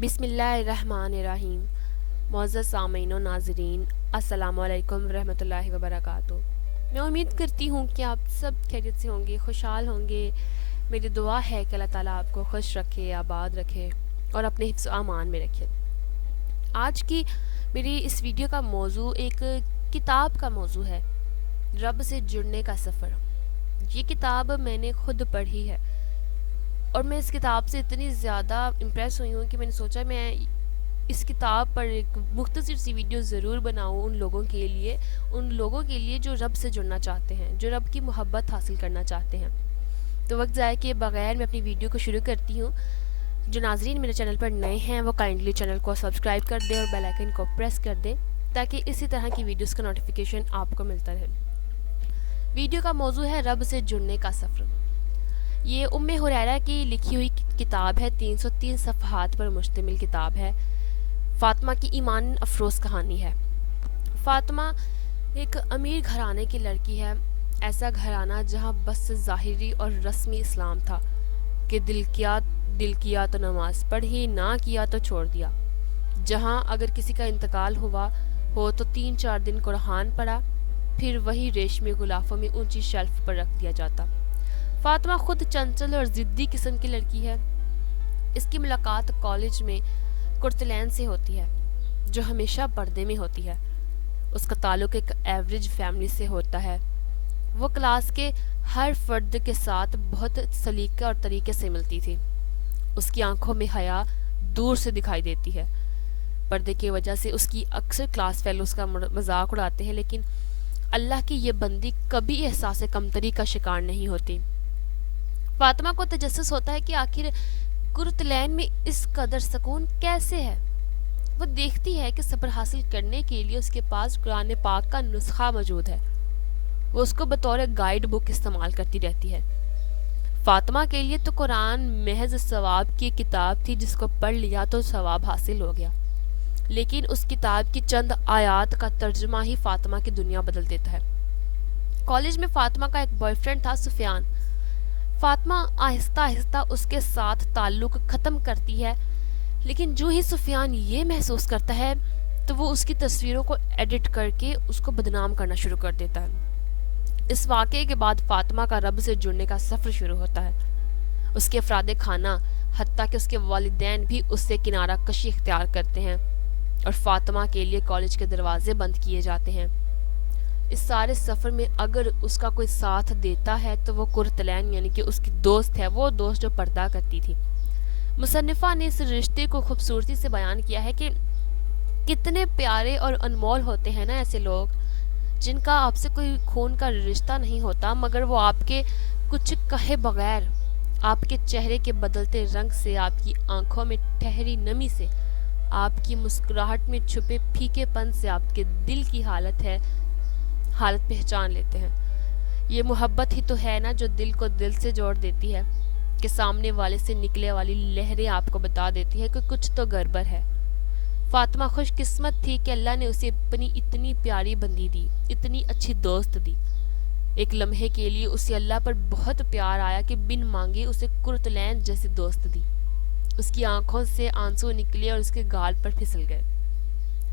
بسم اللہ الرحمن الرحیم۔ معزز سامعین و ناظرین، السلام علیکم ورحمۃ اللہ وبرکاتہ۔ میں امید کرتی ہوں کہ آپ سب خیریت سے ہوں گے، خوشحال ہوں گے۔ میری دعا ہے کہ اللہ تعالیٰ آپ کو خوش رکھے، آباد رکھے اور اپنے حفظ و امان میں رکھے۔ آج کی میری اس ویڈیو کا موضوع ایک کتاب کا موضوع ہے، رب سے جڑنے کا سفر۔ یہ کتاب میں نے خود پڑھی ہے اور میں اس کتاب سے اتنی زیادہ امپریس ہوئی ہوں کہ میں نے سوچا میں اس کتاب پر ایک مختصر سی ویڈیو ضرور بناؤں ان لوگوں کے لیے جو رب سے جڑنا چاہتے ہیں، جو رب کی محبت حاصل کرنا چاہتے ہیں۔ تو وقت ضائع کیے بغیر میں اپنی ویڈیو کو شروع کرتی ہوں۔ جو ناظرین میرے چینل پر نئے ہیں وہ کائنڈلی چینل کو سبسکرائب کر دیں اور بیل آئیکن کو پریس کر دیں تاکہ اسی طرح کی ویڈیوز کا نوٹیفیکیشن آپ کو ملتا رہے۔ ویڈیو کا موضوع ہے رب سے جڑنے کا سفر۔ یہ ام ہریرہ کی لکھی ہوئی کتاب ہے، 303 صفحات پر مشتمل کتاب ہے۔ فاطمہ کی ایمان افروز کہانی ہے۔ فاطمہ ایک امیر گھرانے کی لڑکی ہے، ایسا گھرانہ جہاں بس ظاہری اور رسمی اسلام تھا کہ دل کیا تو نماز پڑھی، نہ کیا تو چھوڑ دیا۔ جہاں اگر کسی کا انتقال ہو تو 3-4 دن قرآن پڑھا، پھر وہی ریشمی غلافوں میں اونچی شیلف پر رکھ دیا جاتا۔ فاطمہ خود چنچل اور ضدی قسم کی لڑکی ہے۔ اس کی ملاقات کالج میں کرتلین سے ہوتی ہے جو ہمیشہ پردے میں ہوتی ہے۔ اس کا تعلق ایک ایوریج فیملی سے ہوتا ہے۔ وہ کلاس کے ہر فرد کے ساتھ بہت سلیقہ اور طریقے سے ملتی تھی۔ اس کی آنکھوں میں حیا دور سے دکھائی دیتی ہے۔ پردے کی وجہ سے اس کی اکثر کلاس فیلوز کا مذاق اڑاتے ہیں، لیکن اللہ کی یہ بندی کبھی احساس کمتری کا شکار نہیں ہوتی۔ فاطمہ کو تجسس ہوتا ہے کہ آخر کرتلین میں اس قدر سکون کیسے ہے۔ وہ دیکھتی ہے کہ صبر حاصل کرنے کے لیے اس کے پاس قرآن پاک کا نسخہ موجود ہے۔ وہ اس کو بطور گائیڈ بک استعمال کرتی رہتی ہے۔ فاطمہ کے لیے تو قرآن محض ثواب کی کتاب تھی، جس کو پڑھ لیا تو ثواب حاصل ہو گیا، لیکن اس کتاب کی چند آیات کا ترجمہ ہی فاطمہ کی دنیا بدل دیتا ہے۔ کالج میں فاطمہ کا ایک بوائے فرینڈ تھا، سفیان۔ فاطمہ آہستہ آہستہ اس کے ساتھ تعلق ختم کرتی ہے، لیکن جو ہی سفیان یہ محسوس کرتا ہے تو وہ اس کی تصویروں کو ایڈٹ کر کے اس کو بدنام کرنا شروع کر دیتا ہے۔ اس واقعے کے بعد فاطمہ کا رب سے جڑنے کا سفر شروع ہوتا ہے۔ اس کے افراد خانہ حتیٰ کہ اس کے والدین بھی اس سے کنارہ کشی اختیار کرتے ہیں اور فاطمہ کے لیے کالج کے دروازے بند کیے جاتے ہیں۔ اس سارے سفر میں اگر اس کا کوئی ساتھ دیتا ہے تو وہ کرتلین یعنی کہ اس کی دوست ہے، وہ دوست جو پردہ کرتی تھی۔ مصنفہ نے اس رشتے کو خوبصورتی سے بیان کیا ہے کہ کتنے پیارے اور انمول ہوتے ہیں نا ایسے لوگ جن کا آپ سے کوئی خون کا رشتہ نہیں ہوتا، مگر وہ آپ کے کچھ کہے بغیر، آپ کے چہرے کے بدلتے رنگ سے، آپ کی آنکھوں میں ٹھہری نمی سے، آپ کی مسکراہٹ میں چھپے پھیکے پن سے آپ کے دل کی حالت پہچان لیتے ہیں۔ یہ محبت ہی تو ہے نا جو دل کو دل سے جوڑ دیتی ہے، کہ سامنے والے سے نکلے والی لہریں آپ کو بتا دیتی ہے کہ کچھ تو گڑبڑ ہے۔ فاطمہ خوش قسمت تھی کہ اللہ نے اسے اپنی اتنی پیاری بندی دی، اتنی اچھی دوست دی۔ ایک لمحے کے لیے اسے اللہ پر بہت پیار آیا کہ بن مانگے اسے کرتلین جیسی دوست دی۔ اس کی آنکھوں سے آنسو نکلے اور اس کے گال پر پھسل گئے۔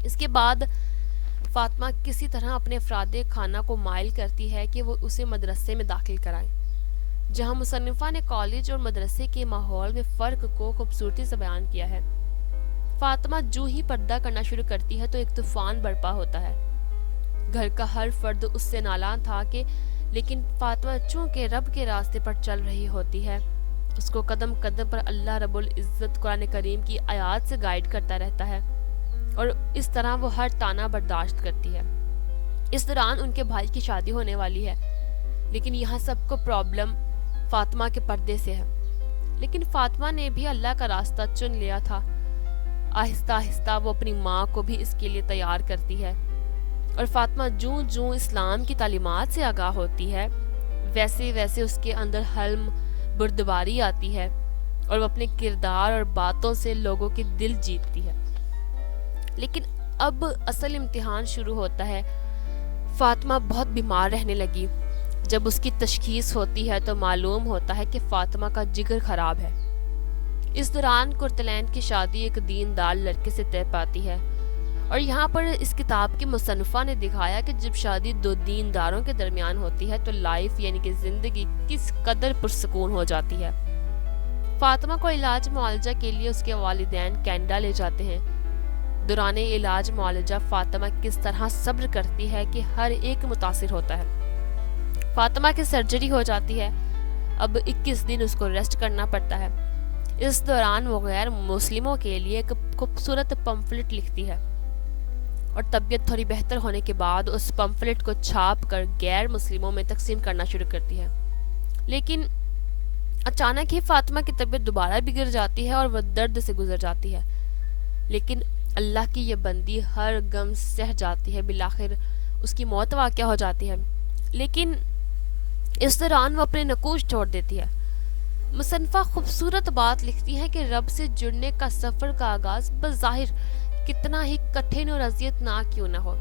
اس کے بعد فاطمہ کسی طرح اپنے افراد خانہ کو مائل کرتی ہے کہ وہ اسے مدرسے میں داخل کرائیں۔ جہاں مصنفہ نے کالج اور مدرسے کے ماحول میں فرق کو خوبصورتی سے بیان کیا ہے۔ فاطمہ جو ہی پردہ کرنا شروع کرتی ہے تو ایک طوفان برپا ہوتا ہے۔ گھر کا ہر فرد اس سے نالاں تھا لیکن فاطمہ چونکہ رب کے راستے پر چل رہی ہوتی ہے، اس کو قدم قدم پر اللہ رب العزت قرآن کریم کی آیات سے گائیڈ کرتا رہتا ہے اور اس طرح وہ ہر طعنہ برداشت کرتی ہے۔ اس دوران ان کے بھائی کی شادی ہونے والی ہے، لیکن یہاں سب کو پرابلم فاطمہ کے پردے سے ہے۔ لیکن فاطمہ نے بھی اللہ کا راستہ چن لیا تھا۔ آہستہ آہستہ وہ اپنی ماں کو بھی اس کے لیے تیار کرتی ہے، اور فاطمہ جوں اسلام کی تعلیمات سے آگاہ ہوتی ہے ویسے ویسے اس کے اندر حلم بردباری آتی ہے اور وہ اپنے کردار اور باتوں سے لوگوں کے دل جیتتی ہے۔ لیکن اب اصل امتحان شروع ہوتا ہے۔ فاطمہ بہت بیمار رہنے لگی۔ جب اس کی تشخیص ہوتی ہے تو معلوم ہوتا ہے کہ فاطمہ کا جگر خراب ہے۔ اس دوران کرتلین کی شادی ایک دیندار لڑکے سے طے پاتی ہے، اور یہاں پر اس کتاب کے مصنفہ نے دکھایا کہ جب شادی دو دینداروں کے درمیان ہوتی ہے تو لائف یعنی کہ زندگی کس قدر پرسکون ہو جاتی ہے۔ فاطمہ کو علاج معالجہ کے لیے اس کے والدین کینیڈا لے جاتے ہیں۔ دوران علاج معالجہ فاطمہ کس طرح صبر کرتی ہے کہ ہر ایک متاثر ہوتا ہے۔ فاطمہ کی سرجری ہو جاتی ہے، اب 21 دن اس کو ریسٹ کرنا پڑتا ہے۔ اس دوران وہ غیر مسلموں کے لیے ایک خوبصورت پمفلٹ لکھتی ہے، اور طبیعت تھوڑی بہتر ہونے کے بعد اس پمفلٹ کو چھاپ کر غیر مسلموں میں تقسیم کرنا شروع کرتی ہے۔ لیکن اچانک ہی فاطمہ کی طبیعت دوبارہ بگڑ جاتی ہے اور وہ درد سے گزر جاتی ہے، لیکن اللہ کی یہ بندی ہر غم سہ جاتی ہے، بالآخر اس کی موت واقع ہو جاتی ہے۔ لیکن اس دوران وہ اپنے نقوش چھوڑ دیتی ہے۔ مصنفہ خوبصورت بات لکھتی ہے کہ رب سے جڑنے کا سفر کا آغاز بظاہر کتنا ہی کٹھن اور اذیت ناک کیوں نہ ہو،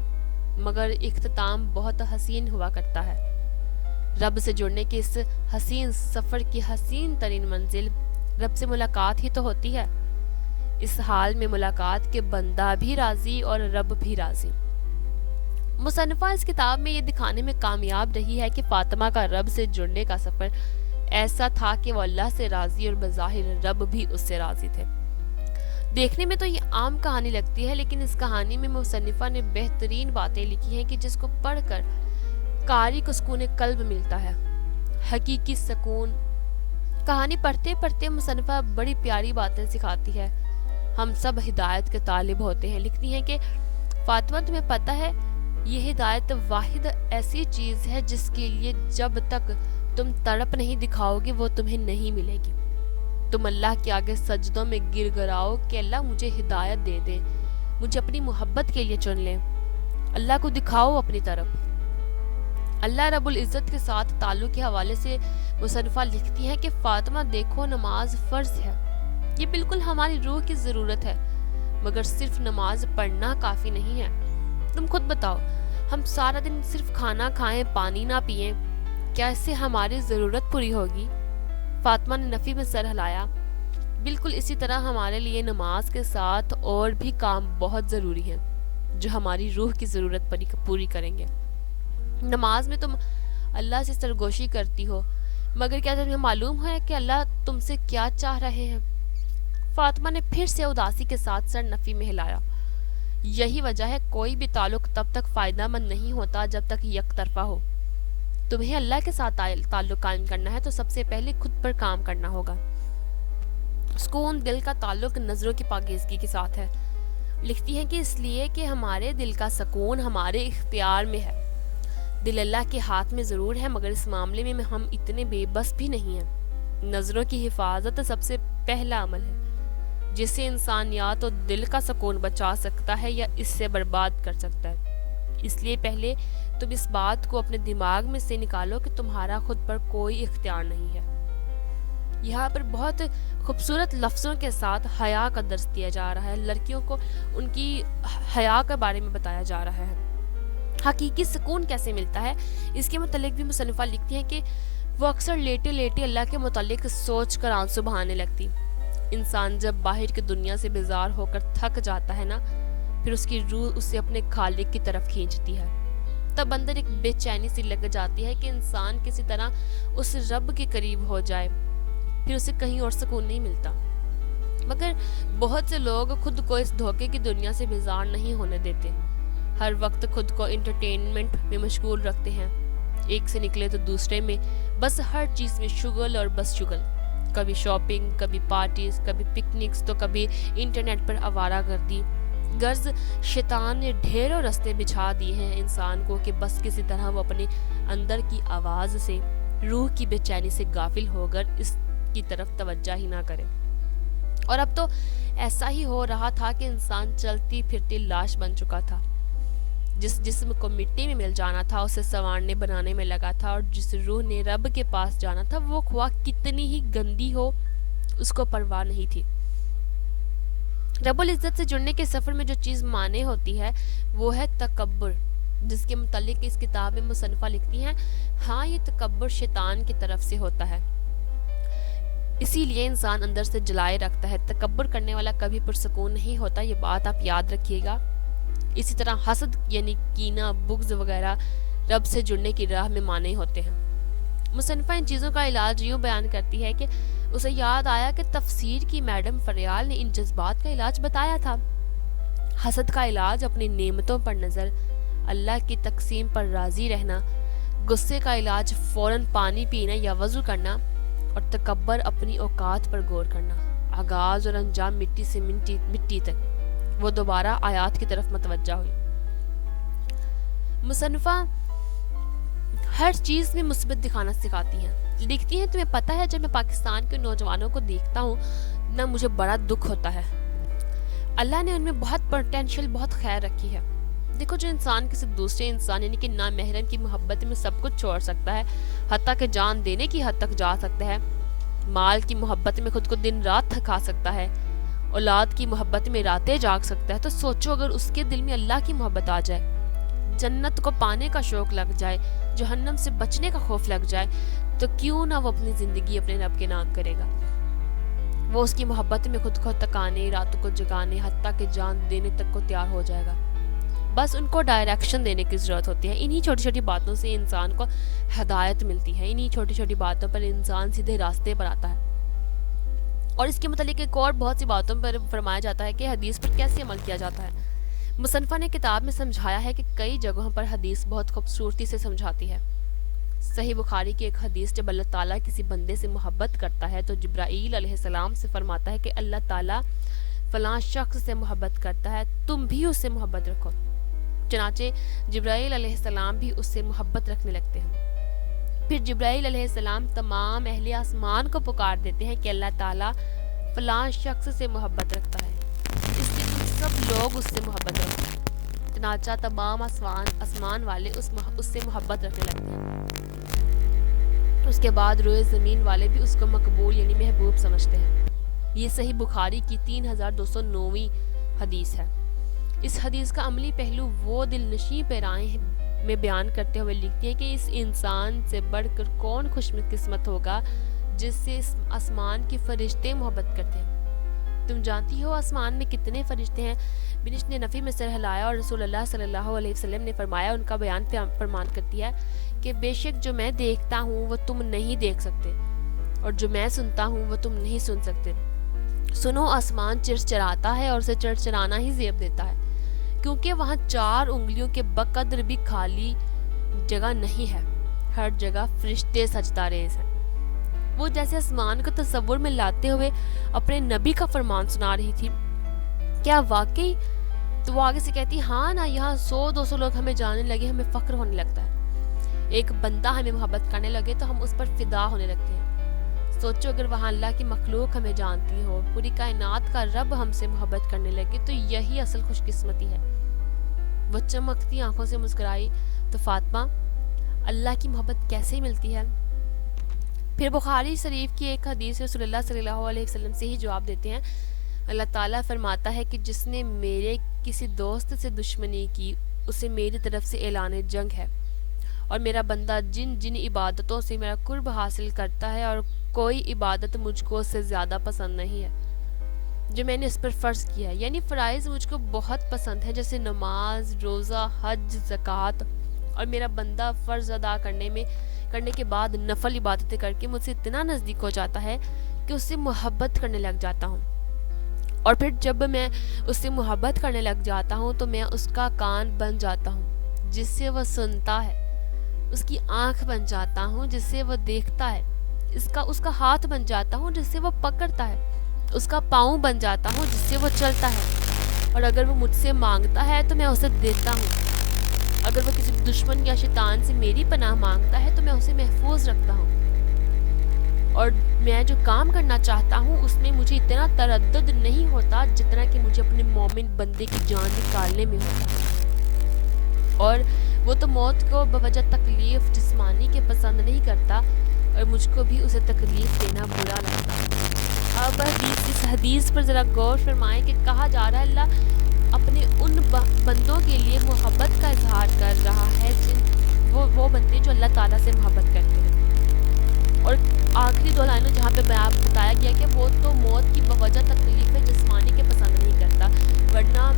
مگر اختتام بہت حسین ہوا کرتا ہے۔ رب سے جڑنے کے اس حسین سفر کی حسین ترین منزل رب سے ملاقات ہی تو ہوتی ہے۔ اس حال میں ملاقات کے بندہ بھی راضی اور رب بھی راضی۔ مصنفہ اس کتاب میں یہ دکھانے میں کامیاب رہی ہے کہ فاطمہ کا رب سے جڑنے کا سفر ایسا تھا کہ وہ اللہ سے راضی اور بظاہر رب بھی اس سے راضی تھے۔ دیکھنے میں تو یہ عام کہانی لگتی ہے، لیکن اس کہانی میں مصنفہ نے بہترین باتیں لکھی ہیں کہ جس کو پڑھ کر قاری کو سکون قلب ملتا ہے، حقیقی سکون۔ کہانی پڑھتے پڑھتے مصنفہ بڑی پیاری باتیں سکھاتی ہے۔ ہم سب ہدایت کے طالب ہوتے ہیں۔ لکھتی ہیں کہ فاطمہ تمہیں پتہ ہے یہ ہدایت واحد ایسی چیز ہے جس کے لیے جب تک تم تڑپ نہیں دکھاؤ گے وہ تمہیں نہیں ملے گی۔ تم اللہ کے آگے سجدوں میں گر گراؤ کہ اللہ مجھے ہدایت دے دے، مجھے اپنی محبت کے لیے چن لیں، اللہ کو دکھاؤ اپنی طرف۔ اللہ رب العزت کے ساتھ تعلق کے حوالے سے مصنفہ لکھتی ہے کہ فاطمہ دیکھو نماز فرض ہے، یہ بالکل ہماری روح کی ضرورت ہے، مگر صرف نماز پڑھنا کافی نہیں ہے۔ تم خود بتاؤ، ہم سارا دن صرف کھانا کھائیں پانی نہ پئیں، کیا اس سے ہماری ضرورت پوری ہوگی؟ فاطمہ نے نفی میں سر ہلایا۔ بالکل اسی طرح ہمارے لیے نماز کے ساتھ اور بھی کام بہت ضروری ہیں جو ہماری روح کی ضرورت پوری کریں گے۔ نماز میں تم اللہ سے سرگوشی کرتی ہو، مگر کیا تمہیں معلوم ہے کہ اللہ تم سے کیا چاہ رہے ہیں؟ فاطمہ نے پھر سے اداسی کے ساتھ سر نفی میں ہلایا۔ یہی وجہ ہے کوئی بھی تعلق تب تک فائدہ مند نہیں ہوتا جب تک یک طرفہ ہو۔ تمہیں اللہ کے ساتھ تعلق قائم کرنا ہے تو سب سے پہلے خود پر کام کرنا ہوگا۔ سکون دل کا تعلق نظروں کی پاکیزگی کے ساتھ ہے۔ لکھتی ہیں کہ اس لیے کہ ہمارے دل کا سکون ہمارے اختیار میں ہے۔ دل اللہ کے ہاتھ میں ضرور ہے، مگر اس معاملے میں ہم اتنے بے بس بھی نہیں ہیں۔ نظروں کی حفاظت سب سے پہلا عمل ہے جس سے انسان یا تو دل کا سکون بچا سکتا ہے یا اس سے برباد کر سکتا ہے۔ اس لیے پہلے تم اس بات کو اپنے دماغ میں سے نکالو کہ تمہارا خود پر کوئی اختیار نہیں ہے۔ یہاں پر بہت خوبصورت لفظوں کے ساتھ حیا کا درس دیا جا رہا ہے، لڑکیوں کو ان کی حیا کے بارے میں بتایا جا رہا ہے۔ حقیقی سکون کیسے ملتا ہے اس کے متعلق بھی مصنفہ لکھتی ہیں کہ وہ اکثر لیٹے لیٹے اللہ کے متعلق سوچ کر آنسو بہانے لگتی۔ انسان جب باہر کی دنیا سے بیزار ہو کر تھک جاتا ہے نا، پھر اس کی روح اسے اپنے خالق کی طرف کھینچتی ہے، تب اندر ایک بے چینی سی لگ جاتی ہے کہ انسان کسی طرح اس رب کے قریب ہو جائے، پھر اسے کہیں اور سکون نہیں ملتا۔ مگر بہت سے لوگ خود کو اس دھوکے کی دنیا سے بیزار نہیں ہونے دیتے، ہر وقت خود کو انٹرٹینمنٹ میں مشغول رکھتے ہیں، ایک سے نکلے تو دوسرے میں، بس ہر چیز میں شغل اور بس شغل، کبھی شاپنگ، کبھی پارٹیز، کبھی پکنکس، تو کبھی انٹرنیٹ پر آوارہ گردی۔ غرض شیطان نے ڈھیروں رستے بچھا دیے ہیں انسان کو کہ بس کسی طرح وہ اپنے اندر کی آواز سے، روح کی بے چینی سے غافل ہو کر اس کی طرف توجہ ہی نہ کرے۔ اور اب تو ایسا ہی ہو رہا تھا کہ انسان چلتی پھرتی لاش بن چکا تھا، جس جسم کو مٹی میں مل جانا تھا اسے سنوارنے بنانے میں لگا تھا، اور جس روح نے رب کے پاس جانا تھا وہ خواہ کتنی ہی گندی ہو اس کو پرواہ نہیں تھی۔ رب العزت سے جڑنے کے سفر میں جو چیز مانے ہوتی ہے وہ ہے تکبر، جس کے متعلق اس کتاب میں مصنفہ لکھتی ہیں، ہاں یہ تکبر شیطان کی طرف سے ہوتا ہے۔ اسی لیے انسان اندر سے جلائے رکھتا ہے. تکبر کرنے والا کبھی پرسکون نہیں ہوتا, یہ بات آپ یاد رکھیے گا. اسی طرح حسد یعنی کینہ, بغض وغیرہ رب سے جڑنے کی راہ میں مانع ہوتے ہیں. مصنفہ ان چیزوں کا علاج یوں بیان کرتی ہے کہ اسے یاد آیا کہ تفسیر کی میڈم فریال نے ان جذبات کا علاج بتایا تھا. حسد کا علاج اپنی نعمتوں پر نظر, اللہ کی تقسیم پر راضی رہنا. غصے کا علاج فوراً پانی پینا یا وضو کرنا. اور تکبر اپنی اوقات پر غور کرنا, آغاز اور انجام مٹی سے مٹی تک. وہ دوبارہ آیات کی طرف متوجہ ہوئی. مصنفہ ہر چیز میں مثبت دکھانا سکھاتی ہیں. لکھتی ہیں تمہیں پتہ ہے جب میں پاکستان کے نوجوانوں کو دیکھتا ہوں نہ مجھے بڑا دکھ ہوتا ہے. اللہ نے ان میں بہت پوٹینشیل, بہت خیر رکھی ہے. دیکھو جو انسان کسی دوسرے انسان یعنی کہ نامحرم کی محبت میں سب کچھ چھوڑ سکتا ہے, حتیٰ کہ جان دینے کی حد تک جا سکتا ہے, مال کی محبت میں خود کو دن رات تھکا سکتا ہے, اولاد کی محبت میں راتیں جاگ سکتا ہے, تو سوچو اگر اس کے دل میں اللہ کی محبت آ جائے, جنت کو پانے کا شوق لگ جائے, جہنم سے بچنے کا خوف لگ جائے, تو کیوں نہ وہ اپنی زندگی اپنے رب کے نام کرے گا. وہ اس کی محبت میں خود کو تکانے, راتوں کو جگانے, حتیٰ کہ جان دینے تک کو تیار ہو جائے گا. بس ان کو ڈائریکشن دینے کی ضرورت ہوتی ہے. انہی چھوٹی چھوٹی باتوں سے انسان کو ہدایت ملتی ہے, انہی چھوٹی چھوٹی باتوں پر انسان سیدھے راستے پر آتا ہے. اور اس کے متعلق ایک اور بہت سی باتوں پر فرمایا جاتا ہے کہ حدیث پر کیسے عمل کیا جاتا ہے. مصنفہ نے کتاب میں سمجھایا ہے کہ کئی جگہوں پر حدیث بہت خوبصورتی سے سمجھاتی ہے. صحیح بخاری کی ایک حدیث, جب اللہ تعالیٰ کسی بندے سے محبت کرتا ہے تو جبرائیل علیہ السلام سے فرماتا ہے کہ اللہ تعالیٰ فلاں شخص سے محبت کرتا ہے, تم بھی اس سے محبت رکھو. چنانچہ جبرائیل علیہ السلام بھی اس سے محبت رکھنے لگتے ہیں. پھر جبرائیل علیہ السلام تمام اہل آسمان کو پکار دیتے ہیں کہ اللہ تعالیٰ فلاں شخص سے محبت رکھتا ہے, اس لیے تم سب لوگ اس سے محبت رکھو. چنانچہ تمام آسمان والے اس سے محبت رکھنے لگتے ہیں. اس کے بعد روئے زمین والے بھی اس کو مقبول یعنی محبوب سمجھتے ہیں. یہ صحیح بخاری کی 3209 حدیث ہے. اس حدیث کا عملی پہلو وہ دل نشیں پیرائیں میں بیان کرتے ہوئے لکھتی ہے کہ اس انسان سے بڑھ کر کون خوش قسمت ہوگا جس سے آسمان کے فرشتے محبت کرتے ہیں. تم جانتی ہو آسمان میں کتنے فرشتے ہیں؟ بنش نے نفی میں سر ہلایا اور رسول اللہ صلی اللہ علیہ وسلم نے فرمایا, ان کا بیان فرمان کرتی ہے کہ بے شک جو میں دیکھتا ہوں وہ تم نہیں دیکھ سکتے, اور جو میں سنتا ہوں وہ تم نہیں سن سکتے. سنو, آسمان چرچراتا ہے اور اسے چرچرانا ہی زیب دیتا ہے, کیونکہ وہاں 4 انگلیوں کے بقدر بھی خالی جگہ نہیں ہے, ہر جگہ فرشتے سجدہ ریز ہیں. وہ جیسے آسمان کو تصور میں لاتے ہوئے اپنے نبی کا فرمان سنا رہی تھی. کیا واقعی؟ تو وہ آگے سے کہتی, ہاں نا, یہاں 100-200 لوگ ہمیں جاننے لگے, ہمیں فخر ہونے لگتا ہے. ایک بندہ ہمیں محبت کرنے لگے تو ہم اس پر فدا ہونے لگتے ہیں. سوچو اگر وہاں اللہ کی مخلوق ہمیں جانتی ہو, پوری کائنات کا رب ہم سے محبت کرنے لگے, تو یہی اصل خوش قسمتی ہے. وہ چمکتی آنکھوں سے مسکرائی, تو فاطمہ اللہ کی محبت کیسے ملتی ہے؟ پھر بخاری شریف کی ایک حدیث رسول اللہ صلی اللہ علیہ وسلم سے ہی جواب دیتے ہیں. اللہ تعالیٰ فرماتا ہے کہ جس نے میرے کسی دوست سے دشمنی کی اسے میری طرف سے اعلان جنگ ہے, اور میرا بندہ جن جن عبادتوں سے میرا قرب حاصل کرتا ہے اور کوئی عبادت مجھ کو اس سے زیادہ پسند نہیں ہے جو میں نے اس پر فرض کیا ہے. یعنی فرائض مجھ کو بہت پسند ہے, جیسے نماز, روزہ, حج, زکوٰۃ, اور میرا بندہ فرض ادا کرنے کے بعد نفل عبادتیں کر کے مجھ سے اتنا نزدیک ہو جاتا ہے کہ اس سے محبت کرنے لگ جاتا ہوں. اور پھر جب میں اس سے محبت کرنے لگ جاتا ہوں تو میں اس کا کان بن جاتا ہوں جس سے وہ سنتا ہے, اس کی آنکھ بن جاتا ہوں جس سے وہ دیکھتا ہے, اس کا ہاتھ بن جاتا ہوں جس سے وہ پکڑتا ہے, اس کا پاؤں بن جاتا ہوں جس سے وہ چلتا ہے, اور اگر وہ مجھ سے مانگتا ہے تو میں اسے دیتا ہوں. اگر وہ کسی دشمن یا شیطان سے میری پناہ مانگتا ہے تو میں اسے محفوظ رکھتا ہوں. اور میں جو کام کرنا چاہتا ہوں اس میں مجھے اتنا تردد نہیں ہوتا جتنا کہ مجھے اپنے مومن بندے کی جان نکالنے میں ہوتا. اور وہ تو موت کو بوجہ تکلیف جسمانی کے پسند نہیں کرتا, اور مجھ کو بھی اسے تکلیف دینا برا لگتا. اب اس حدیث پر ذرا غور فرمائیں کہ کہا جا رہا ہے اللہ اپنے ان بندوں کے لیے محبت کا اظہار کر رہا ہے وہ بندے جو اللہ تعالیٰ سے محبت کرتے ہیں, اور آخری 2 لائنوں جہاں پہ بتایا گیا کہ وہ تو موت کی بوجہ تکلیف جسمانی کے پسند نہیں کرتا، ورنہ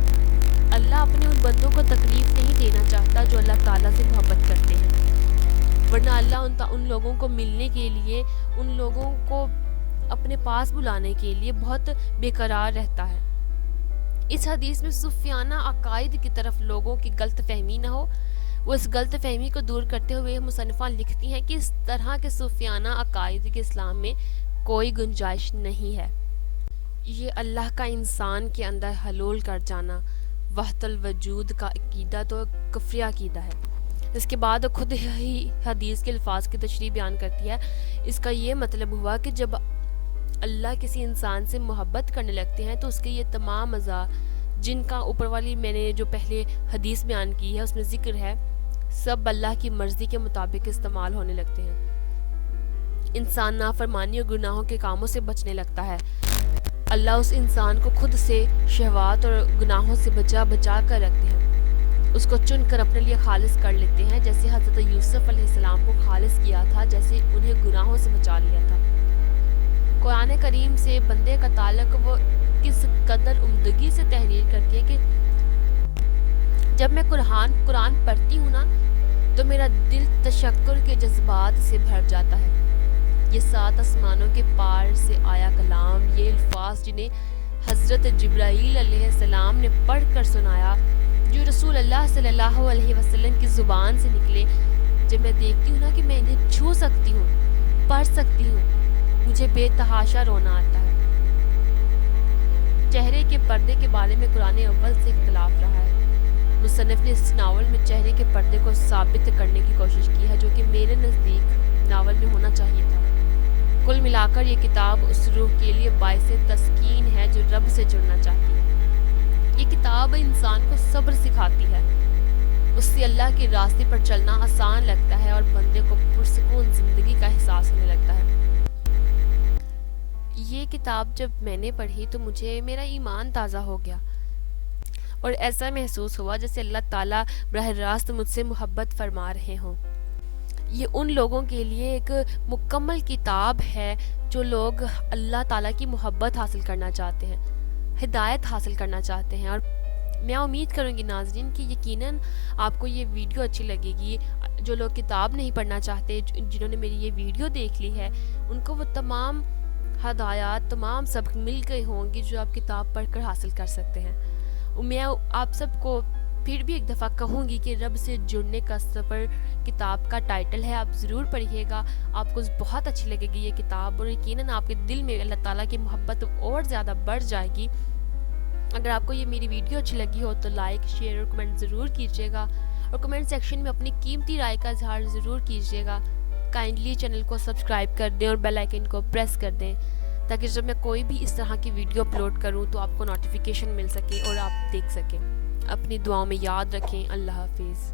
اللہ اپنے ان بندوں کو تکلیف نہیں دینا چاہتا جو اللہ تعالیٰ سے محبت کرتے ہیں، ورنہ اللہ ان لوگوں کو ملنے کے لیے، ان لوگوں کو اپنے پاس بلانے کے لیے بہت بے قرار رہتا ہے۔ اس حدیث میں صوفیانہ عقائد کی طرف لوگوں کی غلط فہمی نہ ہو، وہ اس غلط فہمی کو دور کرتے ہوئے مصنفہ لکھتی ہیں کہ اس طرح کے صوفیانہ عقائد کے اسلام میں کوئی گنجائش نہیں ہے۔ یہ اللہ کا انسان کے اندر حلول کر جانا، وحدت الوجود کا عقیدہ تو کفری عقیدہ ہے۔ اس کے بعد خود ہی حدیث کے الفاظ کی تشریح بیان کرتی ہے۔ اس کا یہ مطلب ہوا کہ جب اللہ کسی انسان سے محبت کرنے لگتے ہیں تو اس کے یہ تمام اعضاء جن کا اوپر والی میں نے جو پہلے حدیث بیان کی ہے اس میں ذکر ہے، سب اللہ کی مرضی کے مطابق استعمال ہونے لگتے ہیں۔ انسان نافرمانی اور گناہوں کے کاموں سے بچنے لگتا ہے۔ اللہ اس انسان کو خود سے شہوات اور گناہوں سے بچا کر رکھتے ہیں، اس کو چن کر اپنے لیے خالص کر لیتے ہیں، جیسے حضرت یوسف علیہ السلام کو خالص کیا تھا، جیسے انہیں گناہوں سے بچا لیا تھا۔ قرآن کریم سے بندے کا تعلق وہ کس قدر عمدگی سے تحریر کرتی ہے کہ جب میں قرآن پڑھتی ہوں نا تو میرا دل تشکر کے جذبات سے بھر جاتا ہے۔ یہ 7 آسمانوں کے پار سے آیا کلام، یہ الفاظ جنہیں حضرت جبرائیل علیہ السلام نے پڑھ کر سنایا، جو رسول اللہ صلی اللہ علیہ وسلم کی زبان سے نکلے، جب میں دیکھتی ہوں نا کہ میں انہیں چھو سکتی ہوں، پڑھ سکتی ہوں، مجھے بے تحاشا رونا آتا ہے۔ چہرے کے پردے کے بارے میں قرآن اول سے اختلاف رہا ہے۔ مصنف نے اس ناول میں چہرے کے پردے کو ثابت کرنے کی کوشش کی ہے، جو کہ میرے نزدیک ناول میں ہونا چاہیے تھا۔ کل ملا کر یہ کتاب اس روح کے لیے باعث تسکین ہے جو رب سے جڑنا چاہتی ہے۔ یہ کتاب انسان کو صبر سکھاتی ہے، اس سے اللہ کے راستے پر چلنا آسان لگتا ہے اور بندے کو پرسکون زندگی کا احساس ہونے لگتا ہے۔ یہ کتاب جب میں نے پڑھی تو مجھے میرا ایمان تازہ ہو گیا اور ایسا محسوس ہوا جیسے اللہ تعالیٰ براہ راست مجھ سے محبت فرما رہے ہوں۔ یہ ان لوگوں کے لیے ایک مکمل کتاب ہے جو لوگ اللہ تعالیٰ کی محبت حاصل کرنا چاہتے ہیں، ہدایت حاصل کرنا چاہتے ہیں، اور میں امید کروں گی ناظرین کہ یقیناً آپ کو یہ ویڈیو اچھی لگے گی۔ جو لوگ کتاب نہیں پڑھنا چاہتے، جنہوں نے میری یہ ویڈیو دیکھ لی ہے، ان کو وہ تمام ہدایات، تمام سبق مل گئے ہوں گے جو آپ کتاب پڑھ کر حاصل کر سکتے ہیں۔ میں آپ سب کو پھر بھی ایک دفعہ کہوں گی کہ رب سے جڑنے کا سفر کتاب کا ٹائٹل ہے، آپ ضرور پڑھیے گا، آپ کو بہت اچھی لگے گی یہ کتاب، اور یقیناً آپ کے دل میں اللہ تعالیٰ کی محبت اور زیادہ بڑھ جائے گی۔ اگر آپ کو یہ میری ویڈیو اچھی لگی ہو تو لائک، شیئر اور کمنٹ ضرور کیجیے گا، اور کمنٹ سیکشن میں اپنی قیمتی رائے کا اظہار ضرور کیجیے گا۔ کائنڈلی چینل کو سبسکرائب کر دیں اور بیل آئیکن کو پریس کر دیں تاکہ جب میں کوئی بھی اس طرح کی ویڈیو اپلوڈ کروں تو آپ کو نوٹیفیکیشن مل سکے اور آپ دیکھ سکیں۔ اپنی دعاؤں میں یاد رکھیں۔ اللہ حافظ۔